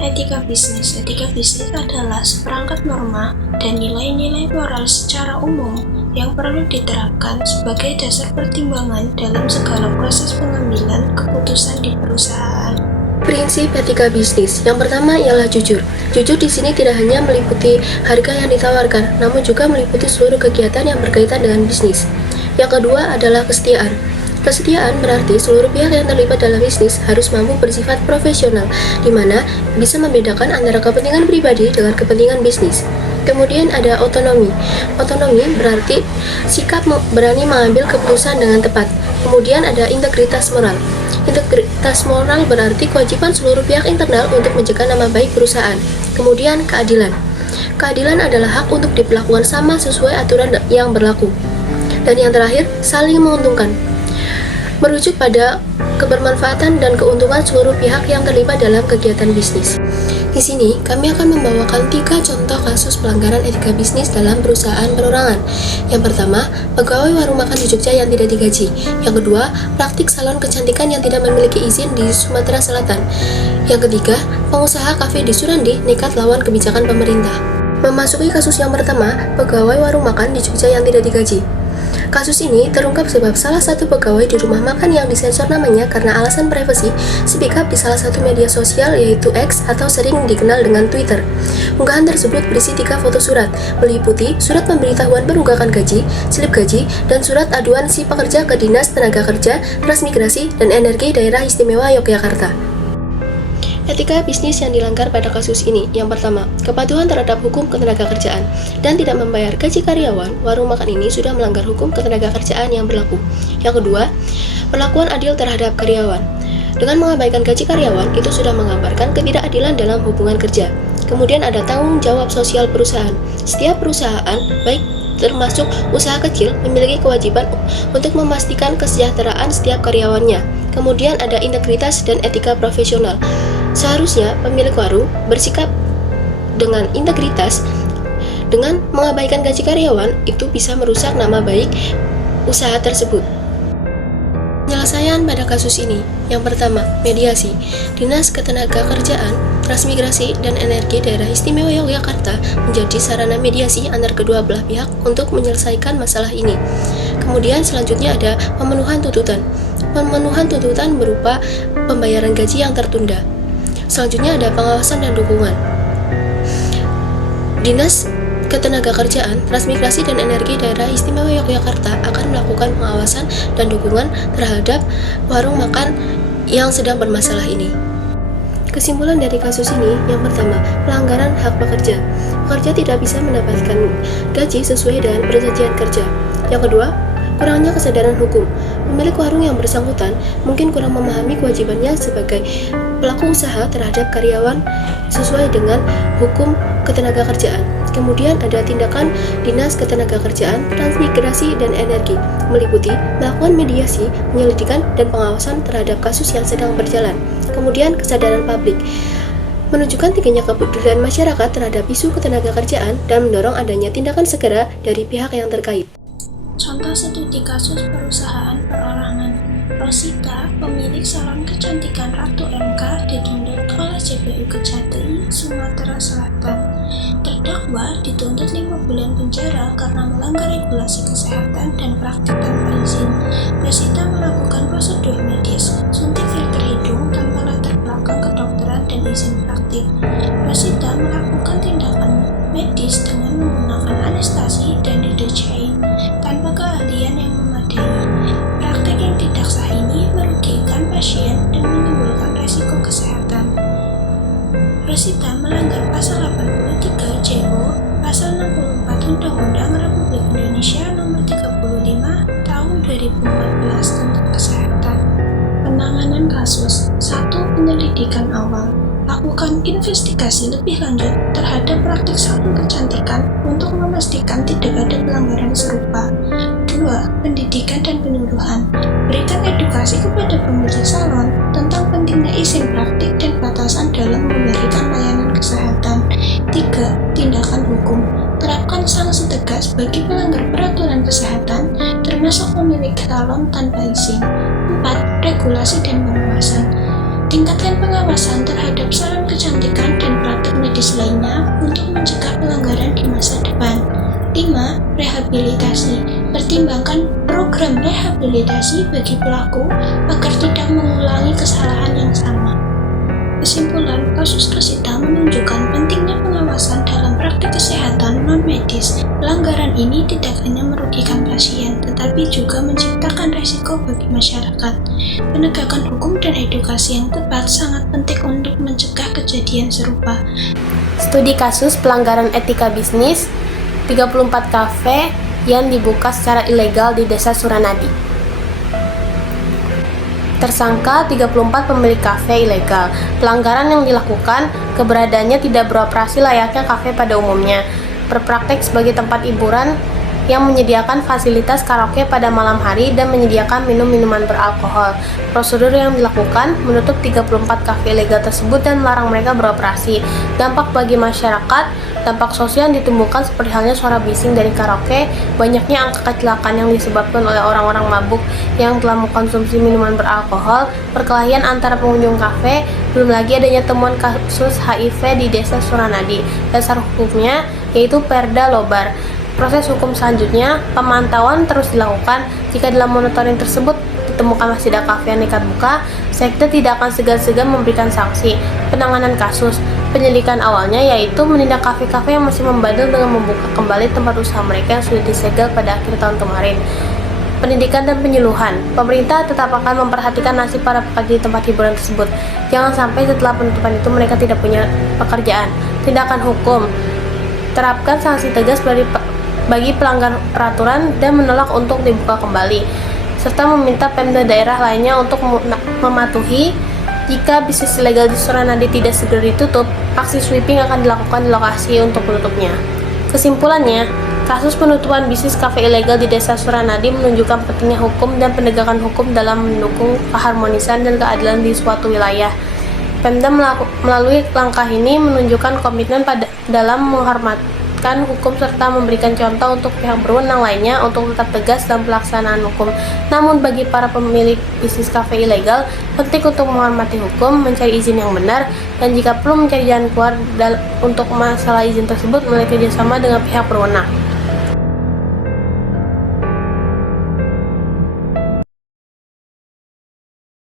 etika bisnis. Etika bisnis adalah seperangkat norma dan nilai-nilai moral secara umum yang perlu diterapkan sebagai dasar pertimbangan dalam segala proses pengambilan keputusan di perusahaan. Prinsip etika bisnis. Yang pertama ialah jujur. Jujur di sini tidak hanya meliputi harga yang ditawarkan, namun juga meliputi seluruh kegiatan yang berkaitan dengan bisnis. Yang kedua adalah kesetiaan. Kesetiaan berarti seluruh pihak yang terlibat dalam bisnis harus mampu bersifat profesional, di mana bisa membedakan antara kepentingan pribadi dengan kepentingan bisnis. Kemudian ada otonomi. Otonomi berarti sikap berani mengambil keputusan dengan tepat. Kemudian ada integritas moral. Integritas moral berarti kewajiban seluruh pihak internal untuk menjaga nama baik perusahaan. Kemudian keadilan. Keadilan adalah hak untuk diperlakukan sama sesuai aturan yang berlaku. Dan yang terakhir, saling menguntungkan. Merujuk pada kebermanfaatan dan keuntungan seluruh pihak yang terlibat dalam kegiatan bisnis. Di sini, kami akan membawakan 3 contoh kasus pelanggaran etika bisnis dalam perusahaan perorangan. Yang pertama, pegawai warung makan di Jogja yang tidak digaji. Yang kedua, praktik salon kecantikan yang tidak memiliki izin di Sumatera Selatan. Yang ketiga, pengusaha kafe di Surandi nekat lawan kebijakan pemerintah. Memasuki kasus yang pertama, pegawai warung makan di Jogja yang tidak digaji. Kasus ini terungkap sebab salah satu pegawai di rumah makan yang disensor namanya karena alasan privasi speak up di salah satu media sosial yaitu X atau sering dikenal dengan Twitter. Unggahan tersebut berisi 3 foto surat, meliputi surat pemberitahuan penunggakan gaji, slip gaji, dan surat aduan si pekerja ke Dinas Tenaga Kerja, Transmigrasi, dan Energi Daerah Istimewa Yogyakarta. Etika bisnis yang dilanggar pada kasus ini. Yang pertama, kepatuhan terhadap hukum ketenagakerjaan dan tidak membayar gaji karyawan. Warung makan ini sudah melanggar hukum ketenagakerjaan yang berlaku. Yang kedua, perlakuan adil terhadap karyawan. Dengan mengabaikan gaji karyawan, itu sudah menggambarkan ketidakadilan dalam hubungan kerja. Kemudian ada tanggung jawab sosial perusahaan. Setiap perusahaan, baik termasuk usaha kecil, memiliki kewajiban untuk memastikan kesejahteraan setiap karyawannya. Kemudian ada integritas dan etika profesional. Seharusnya pemilik warung bersikap dengan integritas. Dengan mengabaikan gaji karyawan, itu bisa merusak nama baik usaha tersebut. Penyelesaian pada kasus ini. Yang pertama, mediasi. Dinas Ketenagakerjaan, Transmigrasi, dan Energi Daerah Istimewa Yogyakarta menjadi sarana mediasi antar kedua belah pihak untuk menyelesaikan masalah ini. Kemudian selanjutnya ada pemenuhan tuntutan. Pemenuhan tuntutan berupa pembayaran gaji yang tertunda. Selanjutnya ada pengawasan dan dukungan. Dinas Ketenagakerjaan, Transmigrasi, dan Energi Daerah Istimewa Yogyakarta akan melakukan pengawasan dan dukungan terhadap warung makan yang sedang bermasalah ini. Kesimpulan dari kasus ini, yang pertama, pelanggaran hak pekerja. Pekerja tidak bisa mendapatkan gaji sesuai dengan perjanjian kerja. Yang kedua, kurangnya kesadaran hukum. Pemilik warung yang bersangkutan mungkin kurang memahami kewajibannya sebagai pelaku usaha terhadap karyawan sesuai dengan hukum ketenagakerjaan. Kemudian ada tindakan Dinas Ketenagakerjaan, Transmigrasi, dan Energi, meliputi melakukan mediasi, penyelidikan, dan pengawasan terhadap kasus yang sedang berjalan. Kemudian kesadaran publik, menunjukkan tingginya kepedulian masyarakat terhadap isu ketenagakerjaan dan mendorong adanya tindakan segera dari pihak yang terkait. Contoh studi kasus perusahaan perorangan. Rosita, pemilik salon kecantikan Ratu MK, dituntut oleh JPU Kejati, Sumatera Selatan. Terdakwa dituntut 5 bulan penjara karena melanggar regulasi kesehatan dan praktik tanpa izin. Rosita melakukan prosedur medis, suntik filter hidung tanpa latar belakang kedokteran dan izin praktik. Rosita melakukan tindakan medis dengan menggunakan anestesi dan lidocaine tanpa keahlian yang memadai. Praktek yang tidak sah ini merugikan pasien dan menimbulkan resiko kesehatan. Rosita melanggar pasal 83 JO, pasal 64 Undang-Undang Republik Indonesia Nomor 35 Tahun 2014 tentang kesehatan. Penanganan kasus. 1. Penyelidikan awal. Lakukan investigasi lebih lanjut terhadap praktik salon kecantikan untuk memastikan tidak ada pelanggaran serupa. 2. Pendidikan dan penyuluhan. Berikan edukasi kepada pemilik salon tentang pentingnya izin praktik dan batasan dalam memberikan layanan kesehatan. 3. Tindakan hukum. Terapkan sanksi tegas bagi pelanggar peraturan kesehatan, termasuk pemilik salon tanpa izin. 4. Regulasi dan pengawasan. Tingkatkan pengawasan terhadap salon kecantikan dan praktik medis lainnya untuk mencegah pelanggaran di masa depan. 5. Rehabilitasi. Pertimbangkan program rehabilitasi bagi pelaku agar tidak mengulangi kesalahan yang sama. Kesimpulan, kasus Rosita menunjukkan pentingnya pengawasan dalam praktik kesehatan non-medis. Pelanggaran ini tidak hanya merugikan pasien, tetapi juga menciptakan resiko bagi masyarakat. Penegakan hukum dan edukasi yang tepat sangat penting untuk mencegah kejadian serupa. Studi kasus pelanggaran etika bisnis 34 kafe yang dibuka secara ilegal di Desa Suranadi. Tersangka 34 pemilik kafe ilegal. Pelanggaran yang dilakukan, keberadaannya tidak beroperasi layaknya kafe pada umumnya, berpraktek sebagai tempat hiburan yang menyediakan fasilitas karaoke pada malam hari dan menyediakan minuman beralkohol. Prosedur yang dilakukan menutup 34 kafe ilegal tersebut dan melarang mereka beroperasi. Dampak bagi masyarakat, dampak sosial yang ditimbulkan seperti halnya suara bising dari karaoke, banyaknya angka kecelakaan yang disebabkan oleh orang-orang mabuk yang telah mengkonsumsi minuman beralkohol, perkelahian antara pengunjung kafe, belum lagi adanya temuan kasus HIV di Desa Suranadi. Dasar hukumnya yaitu Perda Lobar. Proses hukum selanjutnya, pemantauan terus dilakukan. Jika dalam monitoring tersebut ditemukan masih ada kafe yang nekat buka, Sekda tidak akan segan-segan memberikan sanksi. Penanganan kasus, penyelidikan awalnya yaitu menindak kafe-kafe yang masih membandel dengan membuka kembali tempat usaha mereka yang sudah disegel pada akhir tahun kemarin. Pendidikan dan penyuluhan, pemerintah tetap akan memperhatikan nasib para pekerja di tempat hiburan tersebut. Jangan sampai setelah penutupan itu mereka tidak punya pekerjaan. Tindakan hukum, terapkan sanksi tegas bagi pelanggar peraturan dan menolak untuk dibuka kembali, serta meminta Pemda daerah lainnya untuk mematuhi. Jika bisnis ilegal di Suranadi tidak segera ditutup, aksi sweeping akan dilakukan di lokasi untuk menutupnya. Kesimpulannya, kasus penutupan bisnis kafe ilegal di Desa Suranadi menunjukkan pentingnya hukum dan penegakan hukum dalam mendukung keharmonisan dan keadilan di suatu wilayah. Pemda melalui langkah ini menunjukkan komitmen dalam menghormati hukum serta memberikan contoh untuk pihak berwenang lainnya untuk tetap tegas dalam pelaksanaan hukum. Namun bagi para pemilik bisnis kafe ilegal, penting untuk menghormati hukum, mencari izin yang benar, dan jika perlu mencari jalan keluar untuk masalah izin tersebut melalui kerjasama dengan pihak berwenang.